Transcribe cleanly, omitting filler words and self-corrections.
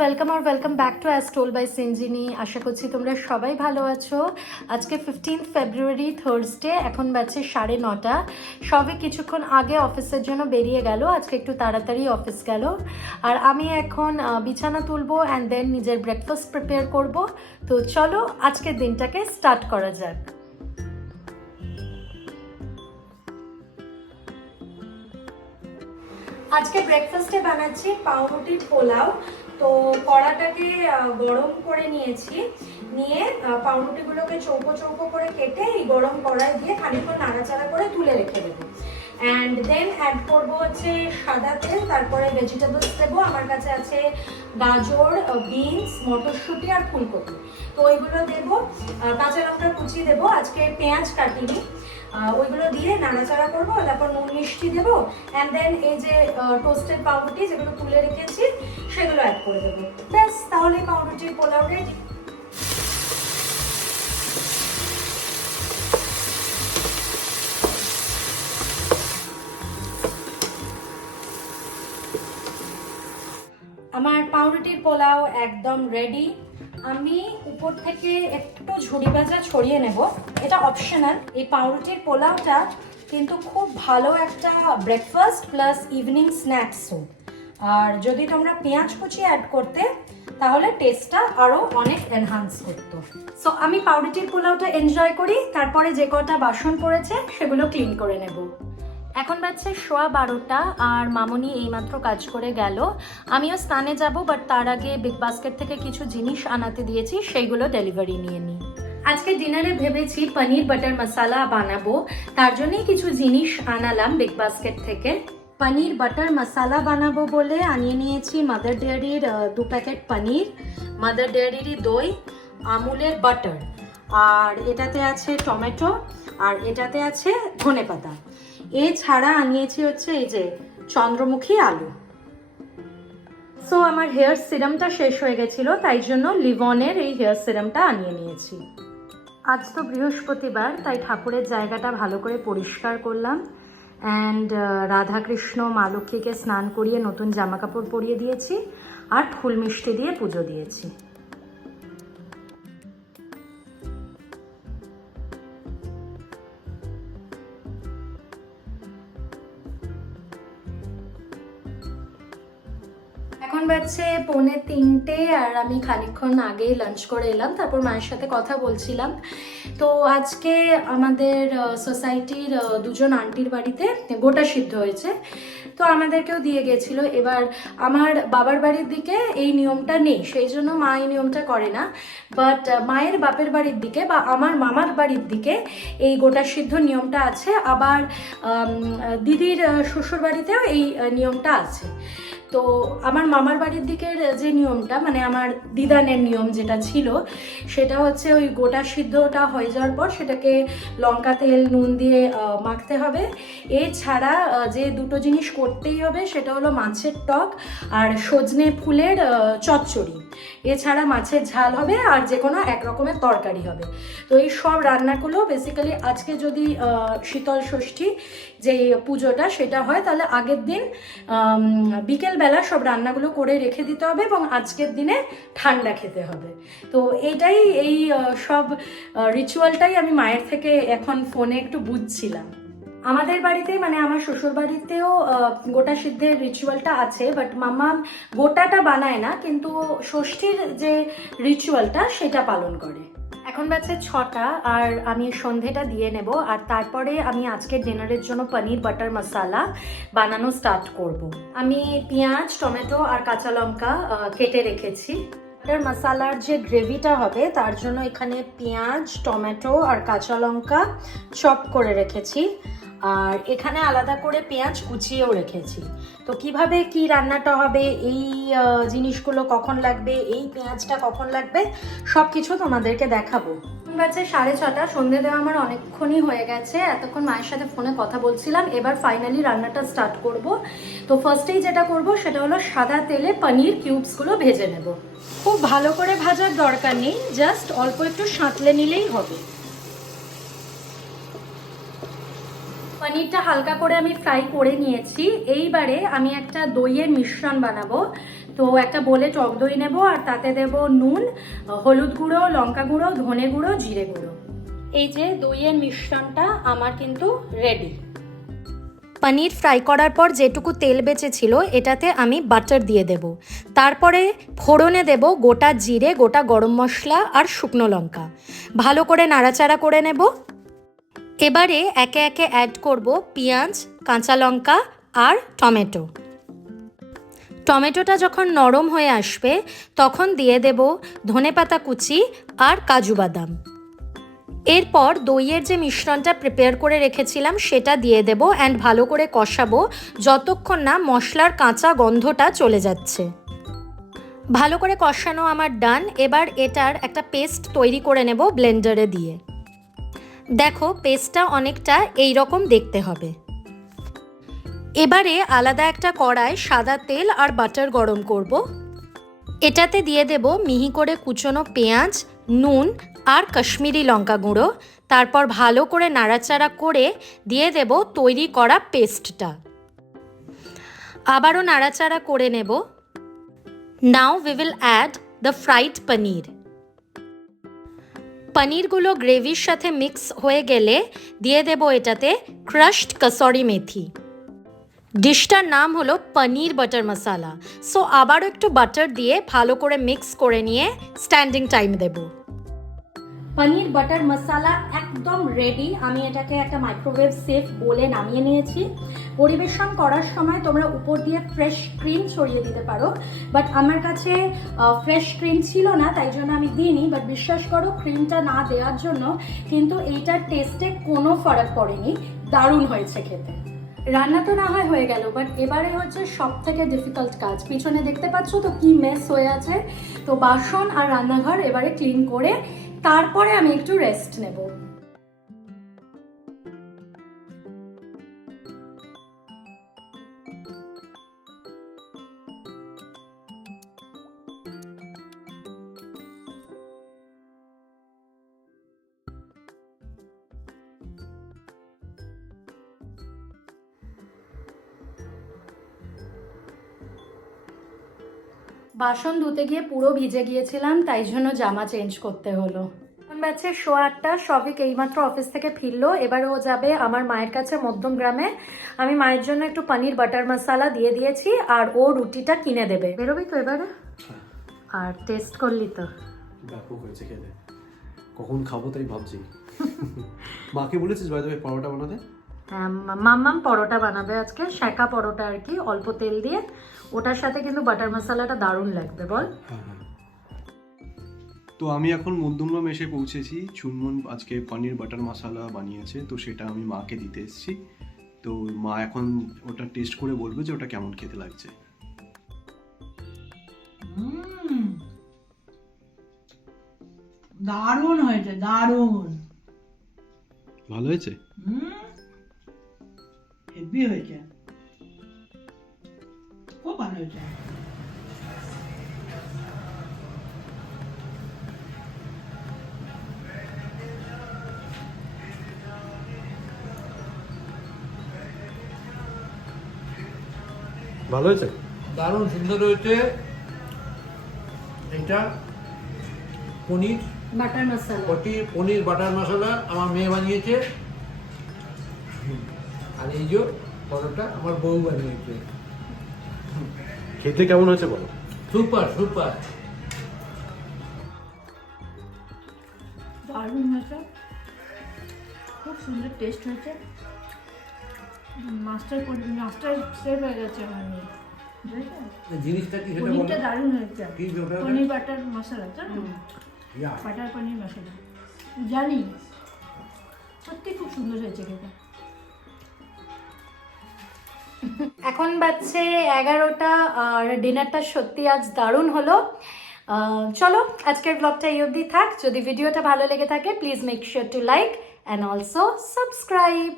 Welcome back to as told by Sinjini. আশা করছি তোমরা সবাই ভালো আছো। আজকে 15 ফেব্রুয়ারি থার্সডে, এখন বাজছে 9:30। সবে কিছুক্ষণ আগে অফিসের জন্য বেরিয়ে গেল, আজকে একটু তাড়াতাড়ি অফিস গেল। আর আমি এখন বিছানা তুলবো অ্যান্ড দেন নিজের ব্রেকফাস্ট প্রিপেয়ার করব। তো চলো আজকের দিনটাকে স্টার্ট করা যাক। আজকে ব্রেকফাস্টে বানাচ্ছি পাউরুটির পোলাও। তো কড়াটাকে গরম করে নিয়েছি, নিয়ে পাউরুটিগুলোকে চৌকো চৌকো করে কেটে এই গরম কড়াই দিয়ে খানিকক্ষণ নাড়াচাড়া করে তুলে রেখে দেবো। অ্যান্ড দেন অ্যাড করবো হচ্ছে সাদা তেল, তারপরে ভেজিটেবলস দেবো। আমার কাছে আছে গাজর, বিনস, মটরশুঁটি আর ফুলকপি, তো ওইগুলো দেবো। কাঁচা লঙ্কা কুচি দেবো, আজকে পেঁয়াজ কাটিনি। ওইগুলো দিয়ে নাড়াচাড়া করবো, তারপর নুন মিষ্টি দেবো অ্যান্ড দেন এই যে টোস্টেড পাউরুটি যেগুলো তুলে রেখেছি সেগুলো অ্যাড করে দেবো। ব্যাস, তাহলে পাউরুটির পোলাও রেডি। আমার পাউরুটির পোলাও একদম রেডি। আমি উপর থেকে একটু ঝুড়ি ভাজা ছড়িয়ে নেব, এটা অপশনাল। এই পাউরুটির পোলাওটা কিন্তু খুব ভালো একটা ব্রেকফাস্ট প্লাস ইভিনিং স্ন্যাক্সও। আর যদি তোমরা পেঁয়াজ কুচি অ্যাড করতে তাহলে টেস্টটা আরও অনেক এনহান্স করতো। সো আমি পাউরুটির পোলাওটা এনজয় করি, তারপরে যে কটা বাসন পড়েছে সেগুলো ক্লিন করে নেব। এখন বাজছে 12:15 আর মামনি এইমাত্র কাজ করে গেল। আমিও স্নানে যাব, বাট তার আগে বিগ বাস্কেট থেকে কিছু জিনিস আনাতে দিয়েছি, সেইগুলো ডেলিভারি নিয়ে নিই। আজকে ডিনারে ভেবেছি পনির বাটার মশালা বানাবো, তার জন্যই কিছু জিনিস আনালাম বিগ বাস্কেট থেকে। পনির বাটার মশালা বানাবো বলে আনিয়ে নিয়েছি মাদার ডেয়ারির 2 প্যাকেট পনির, মাদার ডেয়ারির দই, আমুলের বাটার, আর এটাতে আছে টমেটো, আর এটাতে আছে ধনেপাতা। এছাড়া আনিয়েছি হচ্ছে এই যে চন্দ্রমুখী আলু। সো আমার হেয়ার সিরামটা শেষ হয়ে গেছিলো, তাই জন্য লিভনের এই হেয়ার সিরামটা আনিয়ে নিয়েছি। আজ তো বৃহস্পতিবার, তাই ঠাকুরের জায়গাটা ভালো করে পরিষ্কার করলাম অ্যান্ড রাধাকৃষ্ণ মা লক্ষ্মীকে স্নান করিয়ে নতুন জামা কাপড় পরিয়ে দিয়েছি আর ফুল মিষ্টি দিয়ে পুজো দিয়েছি। এখন বাজছে 2:45 আর আমি খানিকক্ষণ আগেই লাঞ্চ করে এলাম, তারপর মায়ের সাথে কথা বলছিলাম। তো আজকে আমাদের সোসাইটির 2জন আন্টির বাড়িতে গোটা সিদ্ধ হয়েছে, তো আমাদেরকেও দিয়ে গেছিলো। এবার আমার বাবার বাড়ির দিকে এই নিয়মটা নেই, সেই জন্য মা এই নিয়মটা করে না, বাট মায়ের বাপের বাড়ির দিকে বা আমার মামার বাড়ির দিকে এই গোটা সিদ্ধ নিয়মটা আছে। আবার দিদির শ্বশুর বাড়িতেও এই নিয়মটা আছে। তো আমার মামার বাড়ির দিকের যে নিয়মটা, মানে আমার দিদানের নিয়ম যেটা ছিল, সেটা হচ্ছে ওই গোটা সিদ্ধটা হয়ে যাওয়ার পর সেটাকে লঙ্কা তেল নুন দিয়ে মাখতে হবে। এছাড়া যে দুটো জিনিস করতেই হবে সেটা হলো মাছের টক আর সজনে ফুলের চচ্চড়ি। এছাড়া মাছের ঝাল হবে আর যে কোনো এক রকমের তরকারি হবে। তো এই সব রান্নাগুলো বেসিক্যালি আজকে যদি শীতল ষষ্ঠী যে পুজোটা সেটা হয়, তাহলে আগের দিন বিকেলবেলা সব রান্নাগুলো করে রেখে দিতে হবে এবং আজকের দিনে ঠান্ডা খেতে হবে। তো এইটাই এই সব রিচুয়ালটাই আমি মায়ের থেকে এখন ফোনে একটু বুঝছিলাম। আমাদের বাড়িতে মানে আমার শ্বশুর বাড়িতেও গোটা সিদ্ধের রিচুয়ালটা আছে, বাট মামা গোটাটা বানায় না, কিন্তু ষষ্ঠীর যে রিচুয়ালটা সেটা পালন করে। এখন বাজছে 6টা আর আমি সন্ধেটা দিয়ে নেব, আর তারপরে আমি আজকের ডিনারের জন্য পনির বাটার মশালা বানানো স্টার্ট করব। আমি পেঁয়াজ, টমেটো আর কাঁচা লঙ্কা কেটে রেখেছি। বাটার মশালার যে গ্রেভিটা হবে তার জন্য এখানে পেঁয়াজ, টমেটো আর কাঁচা লঙ্কা চপ করে রেখেছি, আর এখানে আলাদা করে পেঁয়াজ কুচিয়েও রেখেছি। তো কিভাবে কি রান্নাটা হবে, এই জিনিসগুলো কখন লাগবে, এই পেঁয়াজটা কখন লাগবে, সব কিছু তোমাদেরকে দেখাবো। বাজছে 6:30, সন্ধে দেওয়া আমার অনেকক্ষণই হয়ে গেছে। এতক্ষণ মায়ের সাথে ফোনে কথা বলছিলাম, এবার ফাইনালি রান্নাটা স্টার্ট করব। তো ফার্স্টেই যেটা করব সেটা হলো সাদা তেলে পনির কিউবসগুলো ভেজে নেব। খুব ভালো করে ভাজার দরকার নেই, জাস্ট অল্প একটু সাঁতলে নিলেই হবে। পনিরটা হালকা করে আমি ফ্রাই করে নিয়েছি। এইবারে আমি একটা দইয়ের মিশ্রণ বানাবো। তো একটা বলে টক দই নেব আর তাতে দেব নুন, হলুদ গুঁড়ো, লঙ্কা গুঁড়ো, ধনে গুঁড়ো, জিরে গুঁড়ো। এই যে দইয়ের মিশ্রণটা আমার কিন্তু রেডি। পনির ফ্রাই করার পর যেটুকু তেল বেঁচেছিল এটাতে আমি বাটার দিয়ে দেব। তারপরে ফোড়নে দেব গোটা জিরে, গোটা গরম মশলা আর শুকনো লঙ্কা। ভালো করে নাড়াচাড়া করে নেব। এবারে একে একে অ্যাড করব পেঁয়াজ, কাঁচা লঙ্কা আর টমেটো। টমেটোটা যখন নরম হয়ে আসবে তখন দিয়ে দেব ধনেপাতা কুচি আর কাজু বাদাম। এরপর দইয়ের যে মিশ্রণটা প্রিপেয়ার করে রেখেছিলাম সেটা দিয়ে দেব অ্যান্ড ভালো করে কষাবো যতক্ষণ না মশলার কাঁচা গন্ধটা চলে যাচ্ছে। ভালো করে কষানো আমার ডান। এবার এটার একটা পেস্ট তৈরি করে নেব ব্লেন্ডারে দিয়ে। দেখো পেস্টটা অনেকটা এই রকম দেখতে হবে। এবারে আলাদা একটা কড়ায় সাদা তেল আর বাটার গরম করব। এটাতে দিয়ে দেব মিহি করে কুচনো পেঁয়াজ, নুন আর কাশ্মীরি লঙ্কা গুঁড়ো। তারপর ভালো করে নাড়াচাড়া করে দিয়ে দেব তৈরি করা পেস্টটা। আবারও নাড়াচাড়া করে নেব। Now we will add the fried paneer. পনিরগুলো গ্রেভির সাথে মিক্স হয়ে গেলে দিয়ে দেব এটাতে ক্রাশড কসুরি মেথি। ডিশটার নাম হলো পনির বাটার মশালা। সো আবারও একটু বাটার দিয়ে ভালো করে মিক্স করে নিয়ে স্ট্যান্ডিং টাইম দেব। পনির বাটার মশালা একদম রেডি। আমি এটাকে একটা মাইক্রোওয়েভ সেফ বলে নামিয়ে নিয়েছি। পরিবেশন করার সময় তোমরা উপর দিয়ে ফ্রেশ ক্রিম ছড়িয়ে দিতে পারো, বাট আমার কাছে ফ্রেশ ক্রিম ছিল না তাই জন্য আমি দিইনি। বাট বিশ্বাস করো ক্রিমটা না দেওয়ার জন্য কিন্তু এইটার টেস্টে কোনো ফারাক পড়েনি, দারুণ হয়েছে খেতে। রান্না তো না হয় হয়ে গেল, বাট এবারে হচ্ছে সব থেকে ডিফিকাল্ট কাজ। পিছনে দেখতে পাচ্ছ তো কি মেস হয়ে আছে। তো বাসন আর রান্নাঘর এবারে ক্লিন করে তারপরে আমি একটু রেস্ট নেব। বাসন ধুতে গিয়ে পুরো ভিজে গিয়েছিলাম, তাই জন্য জামা চেঞ্জ করতে হলো। এখন বাজছে 8:15। সবিক এইমাত্র অফিস থেকে ফিরলো। এবার ও যাবে আমার মায়ের কাছে মধ্যমগ্রামে। আমি মায়ের জন্য একটু পনির বাটার মশালা দিয়ে দিয়েছি আর ও রুটিটা কিনে দেবে। বেরোবি তো এবারে? আর টেস্ট করলি তো? ব্যাপক হয়েছে খেতে। কখন খাবো তাই ভাবছি। মাকে বলেছিস বাই দ্য ওয়ে পরোটা বানাতে? হ্যাঁ, মাম্মাম পরোটা বানাবে আজকে, শাঁকা পরোটা আর কি, অল্প তেল দিয়ে। ওটার সাথে কিন্তু বাটার মশালাটা দারুণ লাগবে, বল। হ্যাঁ। তো আমি এখন মধ্যমগ্রাম এসে পৌঁছেছি। চুনমন আজকে পনির বাটার মশালা বানিয়েছে, তো সেটা আমি মাকে দিতে এসেছি। তো মা এখন ওটা টেস্ট করে বলবে যে ওটা কেমন খেতে লাগছে। দারুণ হয়েছে, দারুণ। ভালো হয়েছে? হেভি হয়েছে, খুব ভালো হয়েছে। ভালো হয়েছে, দারুণ সুন্দর হয়েছে। এটা পনির বাটার মশালা, পনির বাটার মশলা আমার মেয়ে বানিয়েছে। আর এই যে পরোটা আমার বউ বানিয়েছে। খেতে কেমন হয়েছে বলো? Super super. দারুণ হয়েছে, খুব সুন্দর টেস্ট হয়েছে। মাস্টার সেভ হয়ে গেছে আমার মেয়ে। জিনিসটা কি সেটা পনিরটা বলো? দারুণ হয়েছে। কি ওটা? পনির বাটার মশলা, জানো? বাটার পনির মশলা জানি, সত্যি খুব সুন্দর হয়েছে খেতে। এখন বাজছে 11টা আর ডিনারটা সত্যি আজ দারুণ হলো। চলো আজকের ব্লগটা এই অবধি থাক। যদি ভিডিওটা ভালো লেগে থাকে please make sure to like and also subscribe.